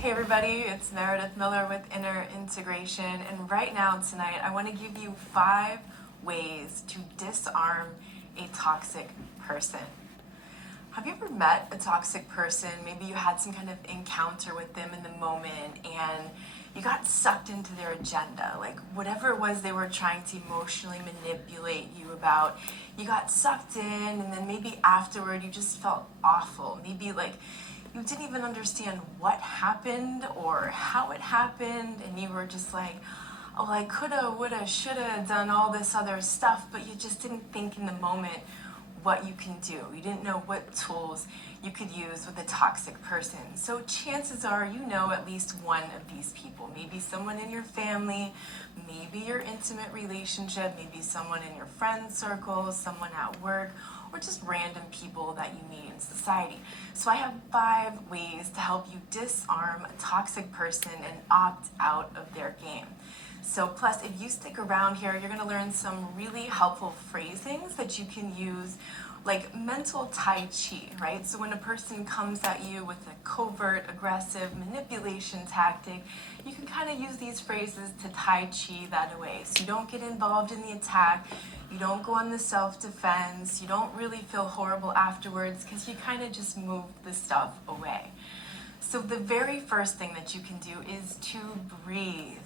Hey everybody, it's Meredith Miller with Inner Integration, and right now tonight I want to give you 5 ways to disarm a toxic person. Have you ever met a toxic person? Maybe you had some kind of encounter with them in the moment and you got sucked into their agenda, like whatever it was they were trying to emotionally manipulate you about. You got sucked in, and then maybe afterward you just felt awful. Maybe like you didn't even understand what happened or how it happened, and you were just like, oh, I coulda, woulda, shoulda done all this other stuff, but you just didn't think in the moment what you can do. You didn't know what tools you could use with a toxic person. So chances are you know at least one of these people. Maybe someone in your family, maybe your intimate relationship, maybe someone in your friend circle, someone at work, or just random people that you meet in society. So I have 5 ways to help you disarm a toxic person and opt out of their game. So plus, if you stick around here, you're going to learn some really helpful phrasings that you can use, like mental Tai Chi, right? So when a person comes at you with a covert, aggressive manipulation tactic, you can kind of use these phrases to Tai Chi that away. So you don't get involved in the attack, you don't go on the self-defense, you don't really feel horrible afterwards because you kind of just move the stuff away. So the very first thing that you can do is to breathe.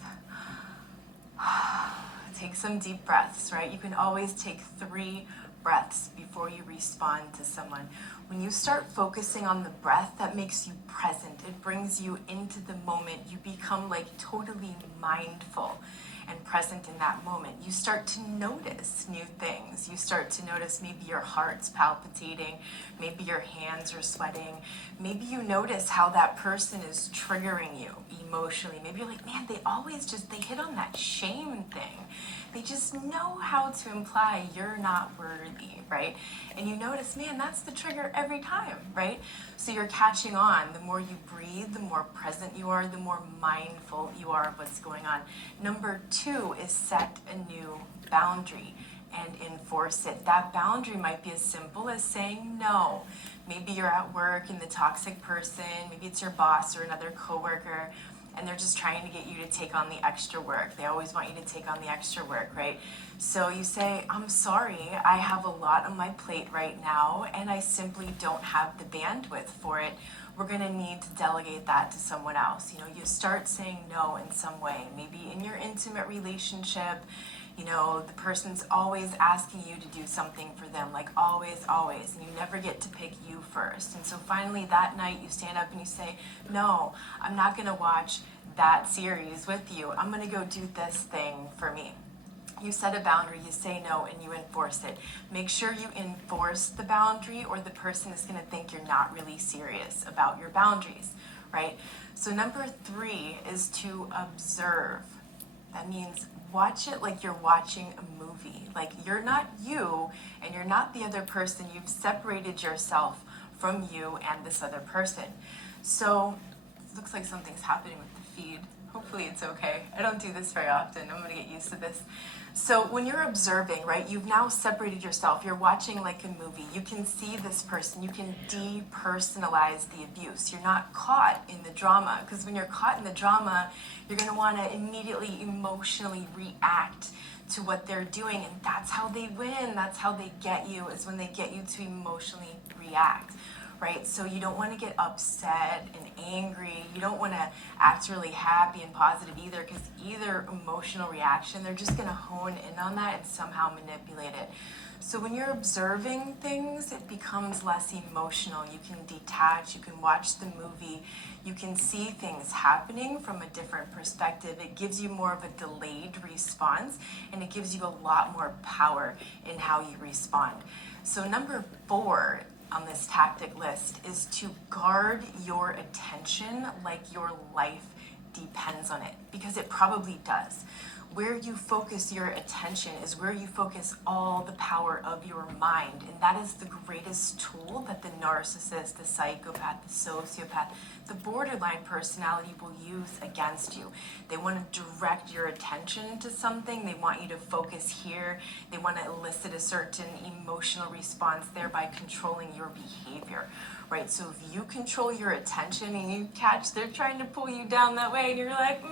Take some deep breaths, right? You can always take 3 breaths before you respond to someone. When you start focusing on the breath, that makes you present. It brings you into the moment. You become like totally mindful and present in that moment. You start to notice new things. You start to notice maybe your heart's palpitating, maybe your hands are sweating, maybe you notice how that person is triggering you emotionally. Maybe you're like, man, they hit on that shame thing. They just know how to imply you're not worthy, right? And you notice, man, that's the trigger every time, right? So you're catching on. The more you breathe, the more present you are, the more mindful you are of what's going on. Number 2 is set a new boundary and enforce it. That boundary might be as simple as saying no. Maybe you're at work and the toxic person, maybe it's your boss or another coworker, and they're just trying to get you to take on the extra work. They always want you to take on the extra work, right? So you say, I'm sorry, I have a lot on my plate right now, and I simply don't have the bandwidth for it. We're gonna need to delegate that to someone else. You know, you start saying no in some way. Maybe in your intimate relationship, you know, the person's always asking you to do something for them, like always, always, and you never get to pick you first. And so finally that night you stand up and you say, no, I'm not gonna watch that series with you. I'm gonna go do this thing for me. You set a boundary, you say no, and you enforce it. Make sure you enforce the boundary or the person is gonna think you're not really serious about your boundaries, right? So number 3 is to observe. That means watch it like you're watching a movie. Like you're not you and you're not the other person. You've separated yourself from you and this other person. So it looks like something's happening with the feed. Hopefully it's okay. I don't do this very often. I'm gonna get used to this. So when you're observing, right, you've now separated yourself. You're watching like a movie. You can see this person. You can depersonalize the abuse. You're not caught in the drama, because when you're caught in the drama, you're gonna wanna immediately emotionally react to what they're doing, and that's how they win. That's how they get you, is when they get you to emotionally react. Right? So you don't want to get upset and angry. You don't want to act really happy and positive either, because either emotional reaction, they're just going to hone in on that and somehow manipulate it. So when you're observing things, it becomes less emotional. You can detach, you can watch the movie, you can see things happening from a different perspective. It gives you more of a delayed response, and it gives you a lot more power in how you respond. So number 4 on this tactic list is to guard your attention like your life depends on it, because it probably does. where you focus your attention is where you focus all the power of your mind. And that is the greatest tool that the narcissist, the psychopath, the sociopath, the borderline personality will use against you. They want to direct your attention to something. They want you to focus here. They want to elicit a certain emotional response, thereby controlling your behavior, right? So if you control your attention and you catch they're trying to pull you down that way and you're like,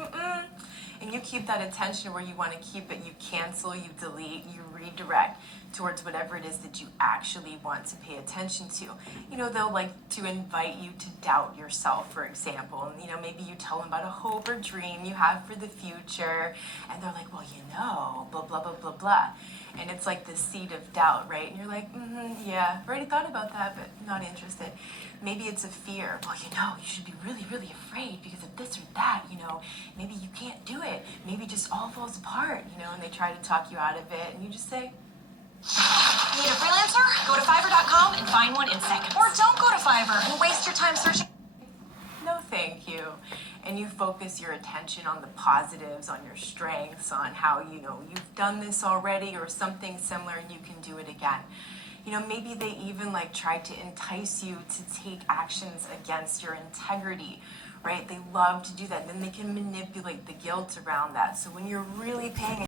and you keep that attention where you want to keep it, you cancel, you delete, you redirect towards whatever it is that you actually want to pay attention to. You know, they'll like to invite you to doubt yourself, for example. And, you know, maybe you tell them about a hope or dream you have for the future, and they're like, well, you know, blah, blah, blah, blah, blah. And it's like the seed of doubt, right? And you're like, yeah, I've already thought about that, but not interested. Maybe it's a fear. Well, you know, you should be really, really afraid because of this or that, you know. Maybe you can't do it. Maybe it just all falls apart, you know, and they try to talk you out of it. And you just say, need a freelancer? Go to Fiverr.com and find one in seconds. Or don't go to Fiverr and waste your time searching. no, thank you. And you focus your attention on the positives, on your strengths, on how, you know, you've done this already or something similar and you can do it again. You know, maybe they even like try to entice you to take actions against your integrity, right? They love to do that. Then they can manipulate the guilt around that. So when you're really paying